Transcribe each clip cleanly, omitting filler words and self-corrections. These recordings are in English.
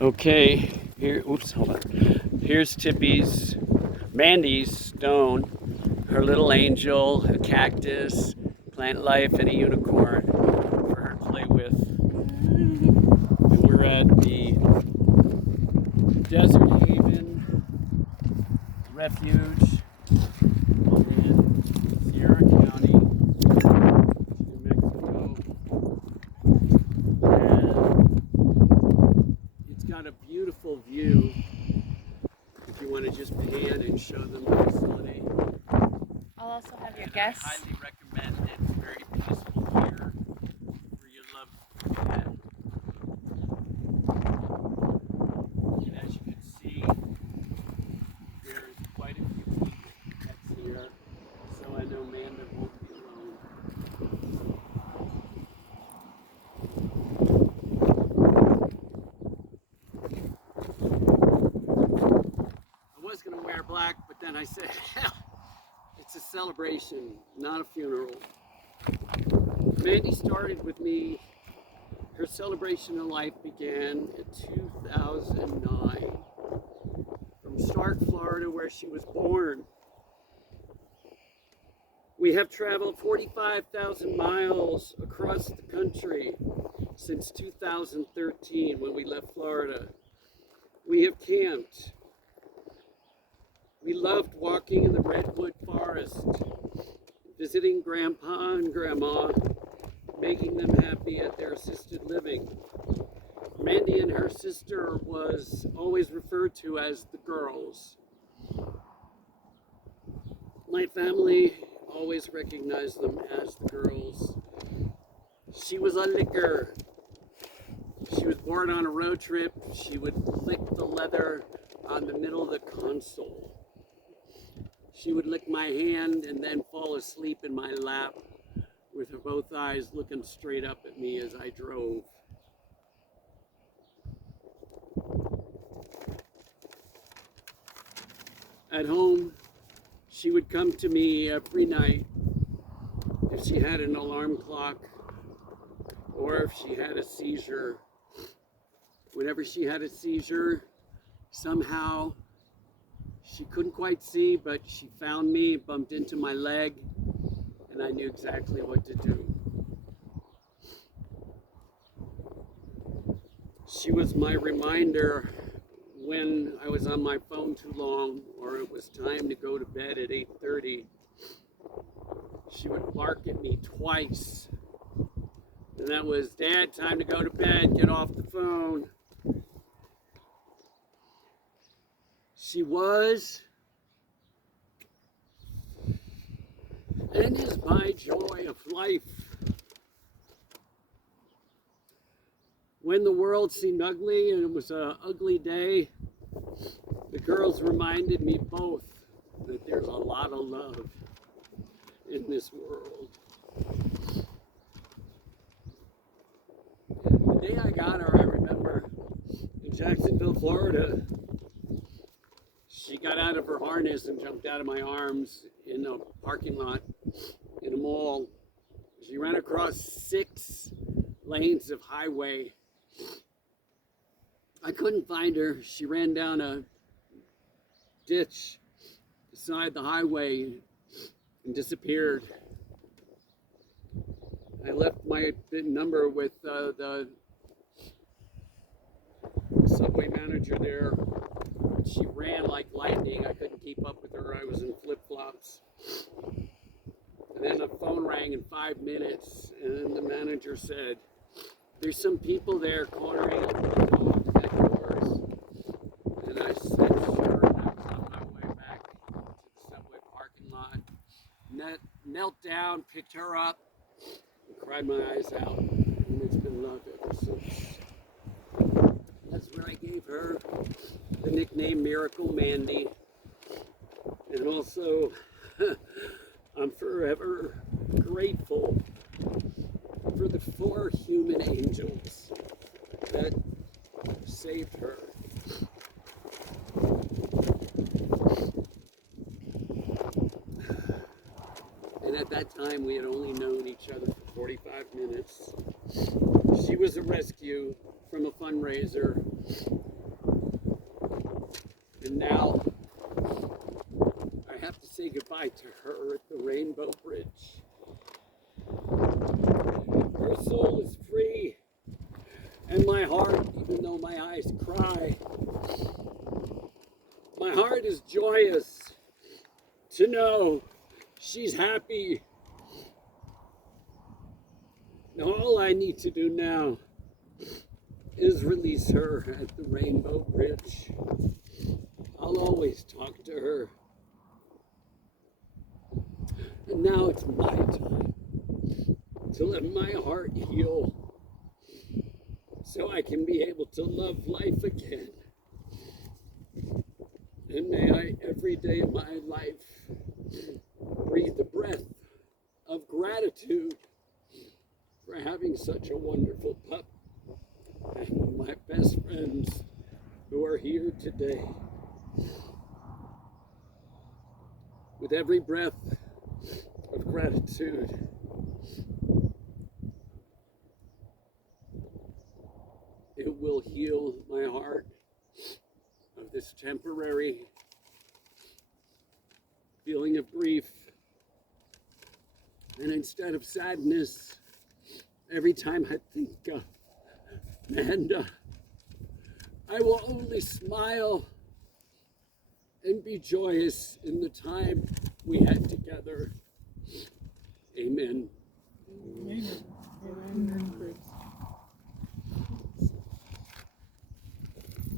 Okay, here, oops, hold on. Here's Tippy's, Mandy's stone, her little angel, a cactus, plant life, and a unicorn for her to play with. And we're at the Desert Haven Refuge in Sierra County, New Mexico. And it's got a beautiful view if you want to just pan and show them the facility. I'll also have your And guests. I highly recommend it. It's very peaceful here for your loved pet. And as you can see, there's quite a few pets here, so I know Amanda won't be alone. I was going to wear black, but then I said, hell, it's a celebration, not a funeral. Mandy started with me. Her celebration of life began in 2009 from Stark, Florida, where she was born. We have traveled 45,000 miles across the country since 2013 when we left Florida. We have camped. We loved walking in the redwood forest, visiting Grandpa and Grandma, making them happy at their assisted living. Mandy and her sister was always referred to as the girls. My family always recognized them as the girls. She was a licker. She was born on a road trip. She would lick the leather on the middle of the console. She would lick my hand and then fall asleep in my lap with her both eyes looking straight up at me as I drove. At home, she would come to me every night if she had an alarm clock or if she had a seizure. Whenever she had a seizure, somehow she couldn't quite see, but she found me, bumped into my leg, and I knew exactly what to do. She was my reminder when I was on my phone too long or it was time to go to bed at 8:30. She would bark at me twice. And that was, Dad, time to go to bed, get off the phone. She was and is my joy of life. When the world seemed ugly and it was an ugly day, the girls reminded me both that there's a lot of love in this world. The day I got her, I remember in Jacksonville, Florida, she got out of her harness and jumped out of my arms in a parking lot in a mall. She ran across 6 lanes of highway. I couldn't find her. She ran down a ditch beside the highway and disappeared. I left my number with the subway manager there. She ran like lightning. I couldn't keep up with her. I was in flip-flops. And then the phone rang in 5 minutes, and then the manager said, "There's some people there cornering up the dog at yours." And I said, "Sure." And I was on my way back to the subway parking lot. Knelt down, picked her up, and cried my eyes out. And it's been love ever since. That's when I gave her the nickname Miracle Mandy. And also, I'm forever grateful for the 4 human angels that saved her. And at that time, we had only known each other for 45 minutes. She was a a rescue from a fundraiser. And now I have to say goodbye to her at the Rainbow Bridge. Her soul is free, and my heart, even though my eyes cry, my heart is joyous to know she's happy. And all I need to do now is release her at the Rainbow Bridge. I'll always talk to her. And now it's my time to let my heart heal so I can be able to love life again. And may I, every day of my life, breathe the breath of gratitude for having such a wonderful pup and my best friends who are here today. With every breath of gratitude, it will heal my heart of this temporary feeling of grief. And instead of sadness, every time I think of Amanda, I will only smile and be joyous in the time we had together. Amen.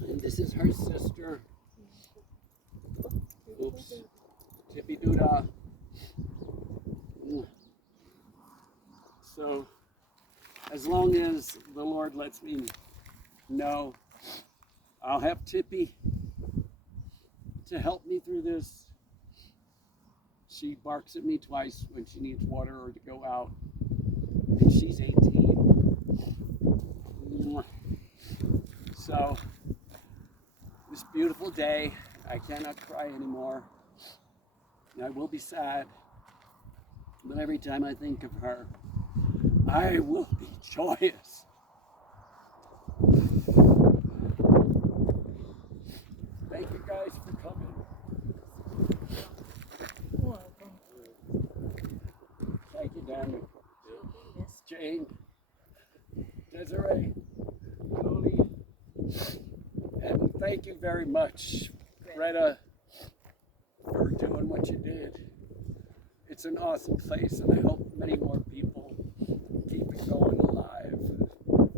And this is her sister. Oops. Tippy Doodah. So, as long as the Lord lets me know, I'll have Tippy to help me through this. She barks at me twice when she needs water or to go out, and she's 18. So, this beautiful day, I cannot cry anymore, and I will be sad, but every time I think of her, I will be joyous. Thank you guys for coming. Thank you, Danny. Jane, Desiree, Tony, and thank you very much, Greta, for doing what you did. It's an awesome place, and I hope many more people keep it going alive.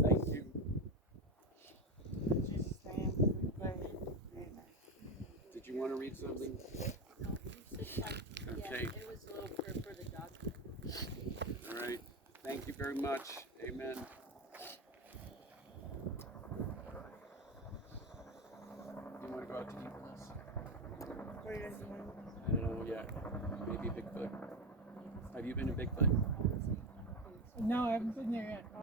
Thank you. Did you want to read something? Okay. It was a little prayer for the dog. All right. Thank you very much. Amen. You want to go out to eat with us? Where do you guys want? I don't know yet. Maybe Bigfoot. Have you been to Bigfoot? No, I haven't been there yet.